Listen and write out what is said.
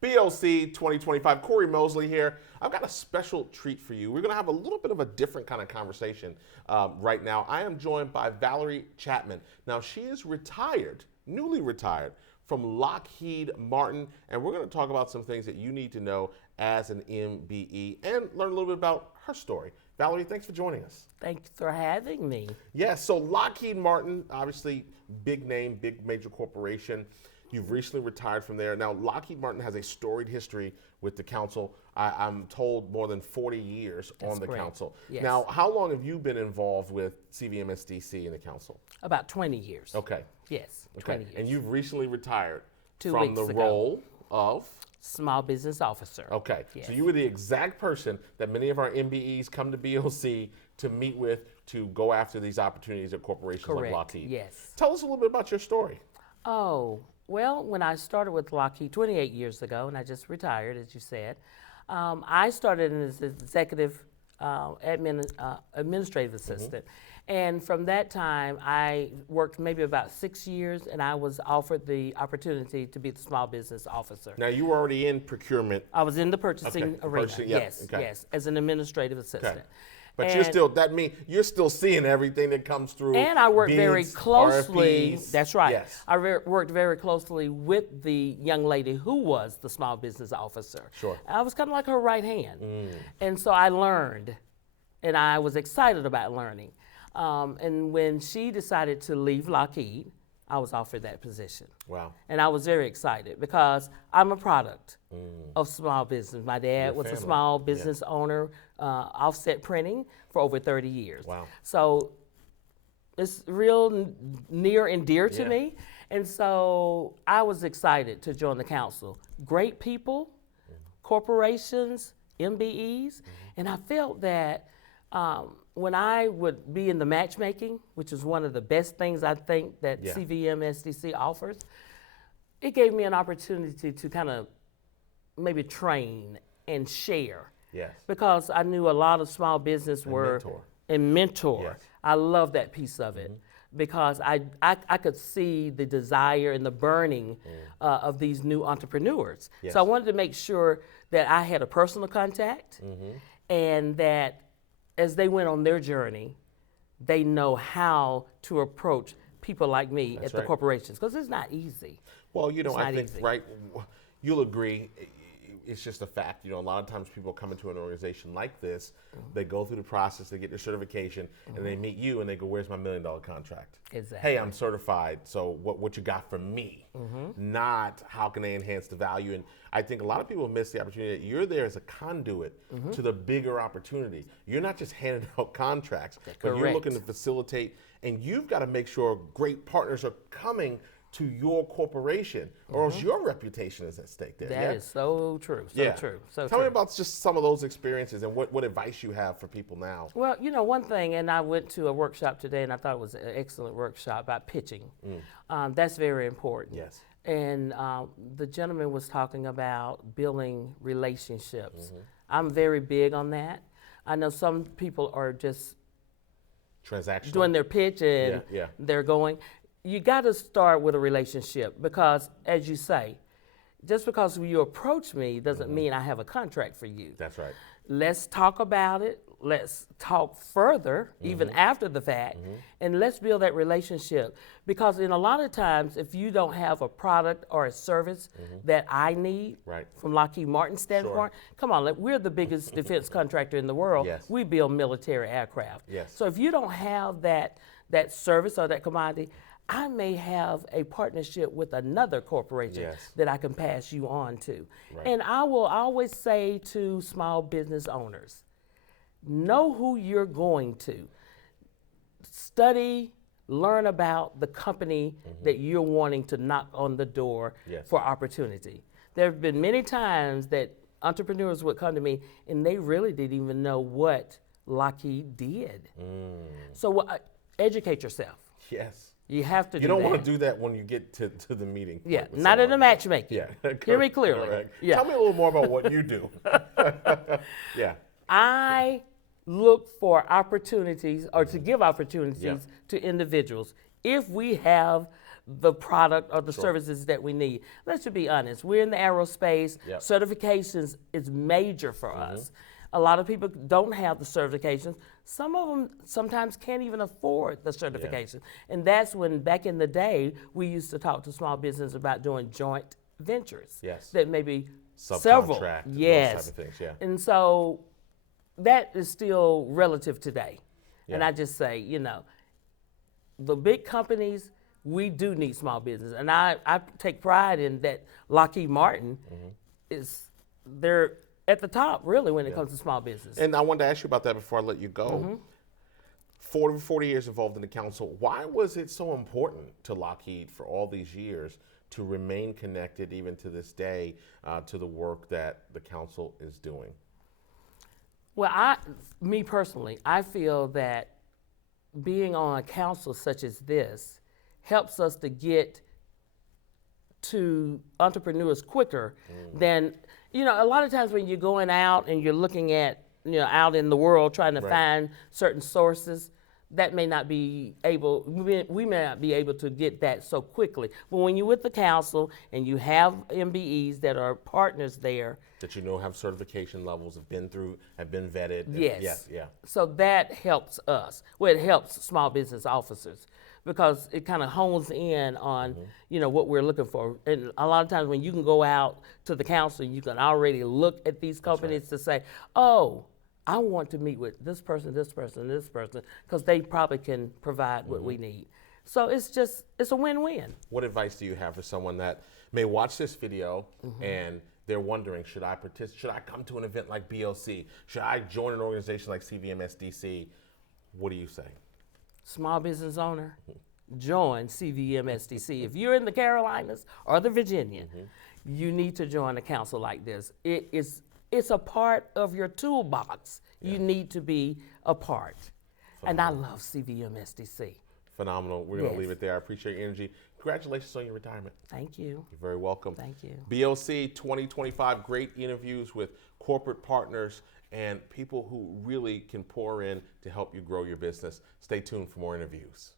BOC 2025. Cory Mosley here. I've got a special treat for you. We're going to have a little bit of a different kind of conversation right now. I am joined by Valerie Chatman. Now, she is retired, newly retired from Lockheed Martin, and we're going to talk about some things that you need to know as an MBE and learn a little bit about her story. Valerie, thanks for joining us. Thanks for having me. Yes, so Lockheed Martin, obviously big name, big major corporation. You've recently retired from there. Now, Lockheed Martin has a storied history with the council. I'm told more than 40 years That's on the correct. council. Yes. Now, how long have you been involved with CVMSDC in the council? About 20 years. Okay. Yes, Okay. 20 years. And you've recently retired 2 from weeks the ago. role of? Small business officer. Okay. Yes. So you were the exact person that many of our MBEs come to BOC to meet with to go after these opportunities at corporations like Correct. Lockheed. Yes. Tell us a little bit about your story. Oh, well, when I started with Lockheed 28 years ago, and I just retired, as you said, I started as an executive administrative assistant. And from that time, I worked maybe about 6 years, and I was offered the opportunity to be the small business officer. Now, you were already in procurement. I was in the purchasing Okay, the arena. purchasing, yep, Yes, okay. yes, as an administrative assistant. Okay. But And- that means you're still seeing everything that comes through. And I worked very bids, closely. RFPs. That's right. Yes. I worked very closely with the young lady who was the small business officer. Sure. I was kind of like her right hand. And so I learned, and I was excited about learning. And when she decided to leave Lockheed, I was offered that position. Wow. And I was very excited because I'm a product of small business. My dad Your was a family. small business owner, offset printing for over 30 years. Wow. So it's real near and dear to Yeah. me. And so I was excited to join the council. Great people, corporations, MBEs, and I felt that when I would be in the matchmaking, which is one of the best things I think that Yeah. CVMSDC offers, it gave me an opportunity to kind of maybe train and share. Yes. Because I knew a lot of small business mentor. and mentor. Yes. I love that piece of it because I could see the desire and the burning of these new entrepreneurs. Yes. So I wanted to make sure that I had a personal contact and that as they went on their journey, they know how to approach people like me at the right. corporations because it's not easy. Well, you know, It's I not think, easy. right, you'll agree, it's just a fact. You know, a lot of times people come into an organization like this, they go through the process, they get their certification, and they meet you and they go, where's my $1 million contract? Exactly. Hey, I'm certified, so what you got for me? Not how can they enhance the value. And I think a lot of people miss the opportunity that you're there as a conduit to the bigger opportunity. You're not just handing out contracts, but you're Correct. looking to facilitate, and you've got to make sure great partners are coming to your corporation, or else your reputation is at stake there. That is so true, so true, so Tell true. me about just some of those experiences and what advice you have for people now. Well, you know, one thing, and I went to a workshop today, and I thought it was an excellent workshop about pitching. That's very important. Yes. And the gentleman was talking about building relationships. I'm very big on that. I know some people are just Transactional. doing their pitch and Yeah, yeah. they're going. You got to start with a relationship because, as you say, just because you approach me doesn't mean I have a contract for you. That's right. Let's talk about it. Let's talk further, even after the fact, and let's build that relationship. Because in a lot of times, if you don't have a product or a service that I need Right. from Lockheed Martin standpoint, come on, we're the biggest defense contractor in the world. Yes. We build military aircraft. Yes. So if you don't have that service or that commodity, I may have a partnership with another corporation Yes. that I can pass you on to. Right. And I will always say to small business owners, know who you're going to. Study, learn about the company that you're wanting to knock on the door Yes. for opportunity. There have been many times that entrepreneurs would come to me and they really didn't even know what Lockheed did. So educate yourself. Yes. You have to do You don't that. want to do that when you get to the meeting. Yeah, with not in someone. a matchmaking. Yeah. Hear me clearly. Correct. Yeah. Tell me a little more about what you do. Yeah. I look for opportunities or to give opportunities Yeah. to individuals if we have the product or the Sure. services that we need. Let's just be honest. We're in the aerospace. Yep. Certifications is major for us. A lot of people don't have the certifications. Some of them sometimes can't even afford the certification. And that's when, back in the day, we used to talk to small business about doing joint ventures. Yes. That maybe several. Subcontract, Yes. those type of things, yeah. And so that is still relative today. And Yeah. I just say, you know, the big companies, we do need small business. And I take pride in that Lockheed Martin they're at the top, really, when it comes to small business. And I wanted to ask you about that before I let you go. 40 years involved in the council. Why was it so important to Lockheed for all these years to remain connected, even to this day, to the work that the council is doing? Well, me personally, I feel that being on a council such as this helps us to get to entrepreneurs quicker than, you know, a lot of times when you're going out and you're looking at, you know, out in the world trying to find certain sources, that may not be able, we may not be able to get that so quickly. But when you're with the council and you have MBEs that are partners there. That you know have certification levels, have been vetted. Yes. Yeah. So that helps us. Well, it helps small business officers because it kind of hones in on, you know, what we're looking for. And a lot of times when you can go out to the council, you can already look at these companies to say, oh, I want to meet with this person, because they probably can provide what we need. So it's a win-win. What advice do you have for someone that may watch this video and they're wondering, should I participate? Should I come to an event like BOC? Should I join an organization like CVMSDC? What do you say? Small business owner, join CVMSDC. If you're in the Carolinas or the Virginia, you need to join a council like this. It's a part of your toolbox. You need to be a part. And I love CVMSDC. Phenomenal. We're going to leave it there. I appreciate your energy. Congratulations on your retirement. Thank you. You're very welcome. Thank you. BOC 2025, great interviews with corporate partners and people who really can pour in to help you grow your business. Stay tuned for more interviews.